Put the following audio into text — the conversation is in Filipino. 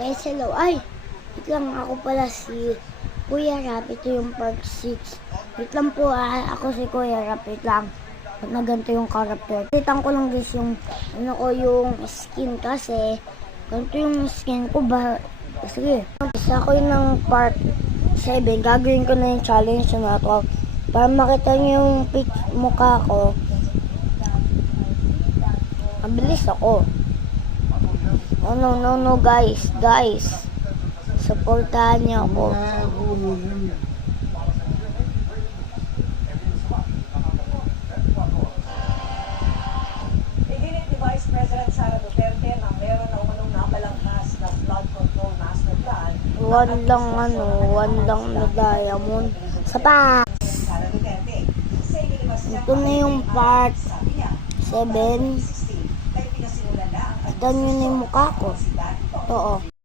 Guys, hello. Ay, wait lang, ako pala si Kuya Rap. Ito yung part 6. Wait lang po, ako si Kuya Rap. Wait lang. Pag naganto yung character. Titan ko lang guys yung, yung skin kasi ganito yung skin ko ba. Sige. Isa ko yun ng part 7. Gagawin ko na yung challenge na to. Para makita nyo yung mukha ko. Mabilis ako. No, guys. Supportahan niyo ako. Iginit ni Vice President Sara Duterte na meron na umanong nabalangkas na flood control master plan. One lang na diamond. Sapa! Sara Duterte. Sa inilabas niya Ito na yung part 7. 2016, kay pinasimulan na ang Ito yun yung mukha ko. Oo.